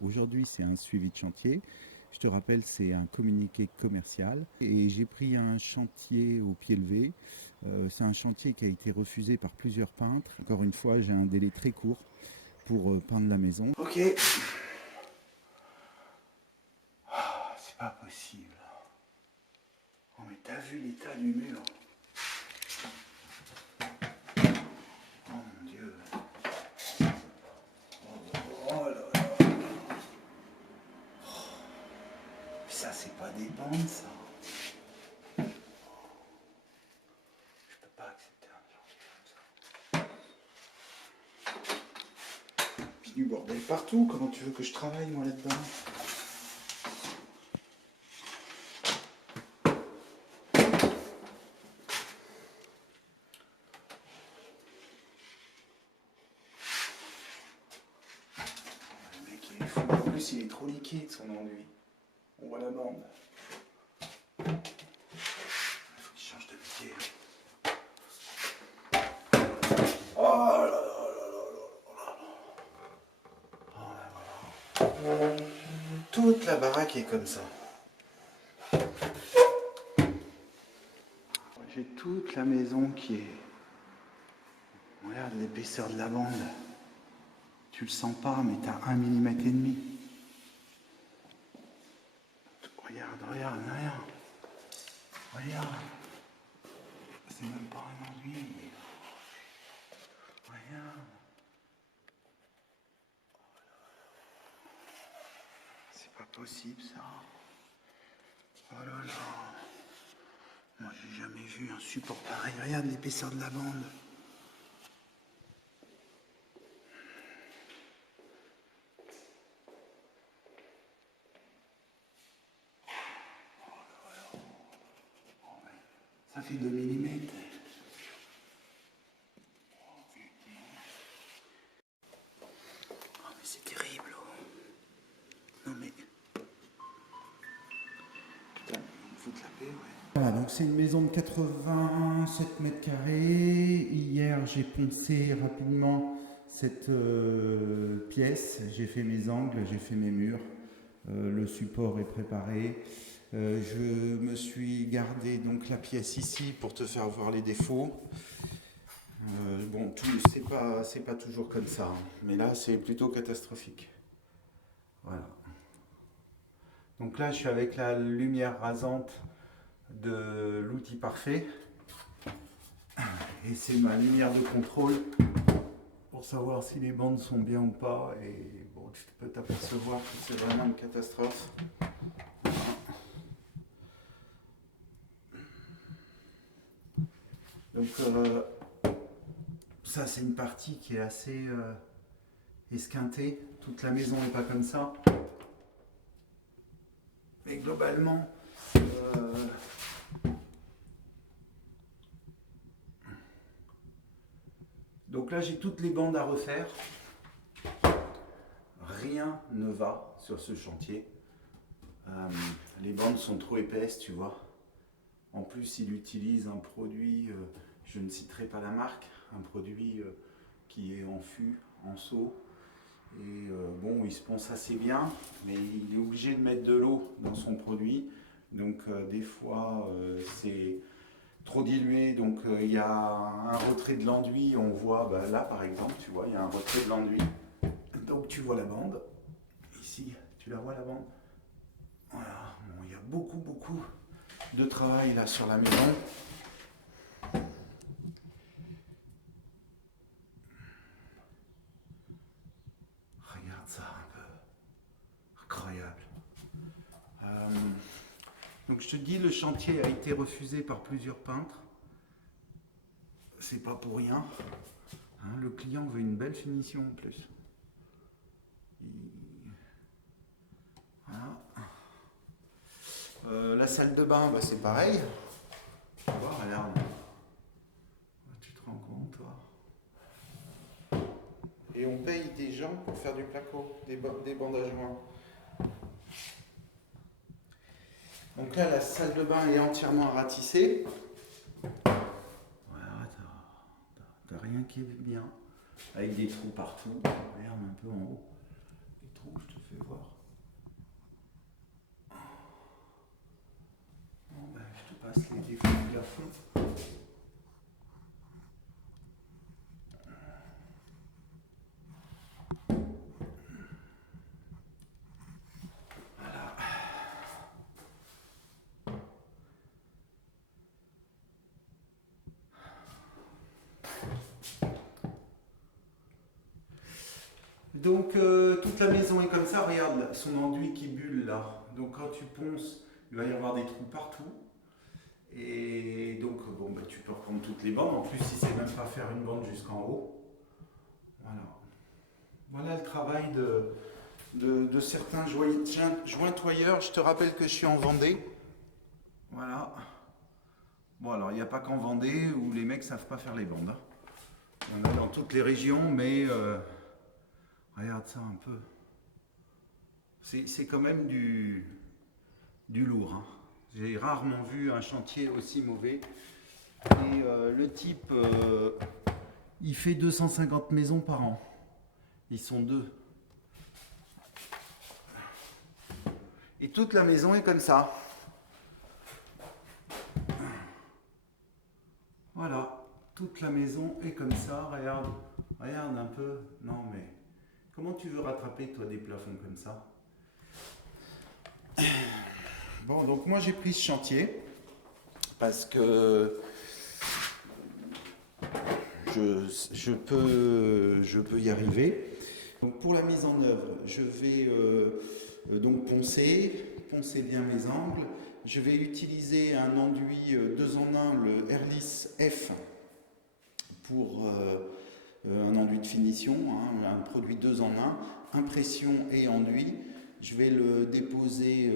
Aujourd'hui, c'est un suivi de chantier. Je te rappelle, c'est un communiqué commercial. Et j'ai pris un chantier au pied levé. C'est un chantier qui a été refusé par plusieurs peintres. Encore une fois, j'ai un délai très court pour peindre la maison. Ok. C'est pas possible. Oh mais t'as vu l'état du mur? Oh mon Dieu. Oh là là. Ça c'est pas des bandes ça. Je peux pas accepter un genre comme ça. Puis du bordel partout, comment tu veux que je travaille moi là-dedans? Le mec il est fou, en plus il est trop liquide son enduit. On voit la bande. Il faut qu'il change de métier. Oh là là là là là là. Oh là voilà. Toute la baraque est comme ça. J'ai toute la maison qui est... Regarde l'épaisseur de la bande. Tu le sens pas, mais t'as 1,5 mm. Regarde, regarde, regarde. Regarde. C'est même pas un enduit. Regarde. C'est pas possible ça. Oh là là. Moi j'ai jamais vu un support pareil. Regarde l'épaisseur de la bande. Ça fait 2 mm. Oh mais c'est terrible. Oh. Non mais... Putain, il me fout la paix, ouais. Voilà, donc c'est une maison de 87 mètres carrés. Hier, j'ai poncé rapidement cette pièce. J'ai fait mes angles, j'ai fait mes murs. Le support est préparé. Je me suis gardé donc la pièce ici pour te faire voir les défauts. Bon, c'est pas toujours comme ça, hein, mais là c'est plutôt catastrophique. Voilà. Donc là, je suis avec la lumière rasante de l'outil parfait, et c'est ma lumière de contrôle pour savoir si les bandes sont bien ou pas. Et bon, tu peux t'apercevoir que c'est vraiment une catastrophe. Donc ça c'est une partie qui est assez esquintée. Toute la maison n'est pas comme ça. Mais globalement, donc là j'ai toutes les bandes à refaire. Rien ne va sur ce chantier. Les bandes sont trop épaisses, tu vois. En plus, il utilise un produit, je ne citerai pas la marque, un produit qui est en fût, en seau. Et bon, il se ponce assez bien, mais il est obligé de mettre de l'eau dans son produit. Donc des fois, c'est trop dilué, donc il y a un retrait de l'enduit. On voit, bah, là par exemple, tu vois, il y a un retrait de l'enduit. Donc tu vois la bande. Ici, tu la vois la bande. Voilà, bon, il y a beaucoup de travail là sur la maison. Regarde ça un peu. Incroyable. Donc je te dis, le chantier a été refusé par plusieurs peintres. C'est pas pour rien. Hein, le client veut une belle finition en plus. Voilà. La salle de bain, bah, c'est pareil. Tu vois, regarde. Tu te rends compte, toi. Et on paye des gens pour faire du placo, des bandes à joints. Donc là, la salle de bain est entièrement ratissée. Voilà, t'as rien qui est bien. Avec des trous partout. Regarde un peu en haut. Des trous, je te Donc toute la maison est comme ça, regarde son enduit qui bulle là. Donc quand tu ponces, il va y avoir des trous partout. Et donc bon, bah, tu peux reprendre toutes les bandes. En plus, il ne sait même pas faire une bande jusqu'en haut. Voilà. Voilà le travail de certains jointoyeurs. Je te rappelle que je suis en Vendée. Voilà. Bon, alors il n'y a pas qu'en Vendée où les mecs ne savent pas faire les bandes, hein. Il y en a dans toutes les régions, mais regarde ça un peu. C'est quand même du lourd, hein. J'ai rarement vu un chantier aussi mauvais. Et le type, il fait 250 maisons par an. Ils sont deux. Et toute la maison est comme ça. Voilà, toute la maison est comme ça. Regarde, regarde un peu. Non mais, comment tu veux rattraper toi des plafonds comme ça? Bon, donc moi j'ai pris ce chantier parce que je peux y arriver. Donc pour la mise en œuvre, je vais donc poncer bien mes angles. Je vais utiliser un enduit 2 en 1, le Airless F, pour un enduit de finition, hein, un produit 2 en 1, impression et enduit. Je vais le déposer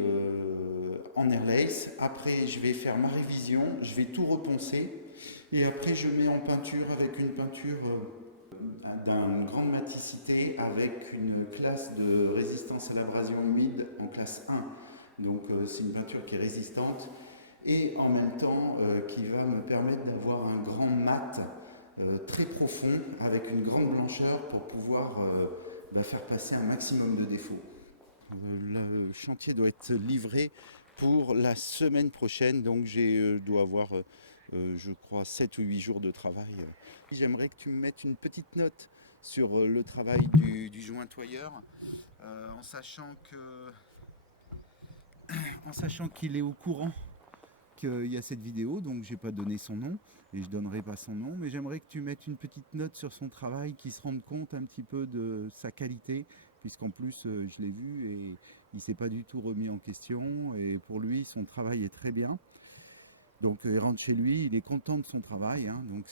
en Airlace. Après, je vais faire ma révision, je vais tout reponcer. Et après, je mets en peinture avec une peinture d'une grande maticité, avec une classe de résistance à l'abrasion humide en classe 1. Donc, c'est une peinture qui est résistante et en même temps qui va me permettre d'avoir un grand mat très profond avec une grande blancheur pour pouvoir faire passer un maximum de défauts. Le chantier doit être livré pour la semaine prochaine, donc je dois avoir, je crois, 7 ou 8 jours de travail. J'aimerais que tu me mettes une petite note sur le travail du jointoyeur, en sachant qu'il est au courant qu'il y a cette vidéo, donc j'ai pas donné son nom et je donnerai pas son nom, mais j'aimerais que tu mettes une petite note sur son travail, qu'il se rende compte un petit peu de sa qualité, puisqu'en plus je l'ai vu et il s'est pas du tout remis en question, et pour lui son travail est très bien. Donc il rentre chez lui, il est content de son travail, hein. Donc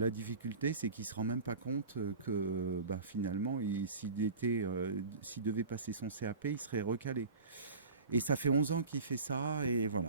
la difficulté, c'est qu'il ne se rend même pas compte que finalement, s'il devait passer son CAP, il serait recalé. Et ça fait 11 ans qu'il fait ça, et voilà.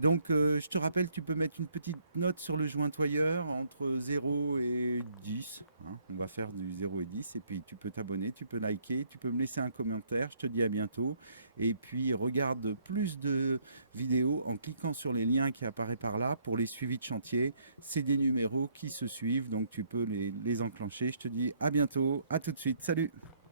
Donc je te rappelle, tu peux mettre une petite note sur le jointoyeur entre 0 et 10. Hein. On va faire du 0 et 10, et puis tu peux t'abonner, tu peux liker, tu peux me laisser un commentaire. Je te dis à bientôt. Et puis regarde plus de vidéos en cliquant sur les liens qui apparaissent par là pour les suivis de chantier. C'est des numéros qui se suivent, donc tu peux les enclencher. Je te dis à bientôt, à tout de suite, salut!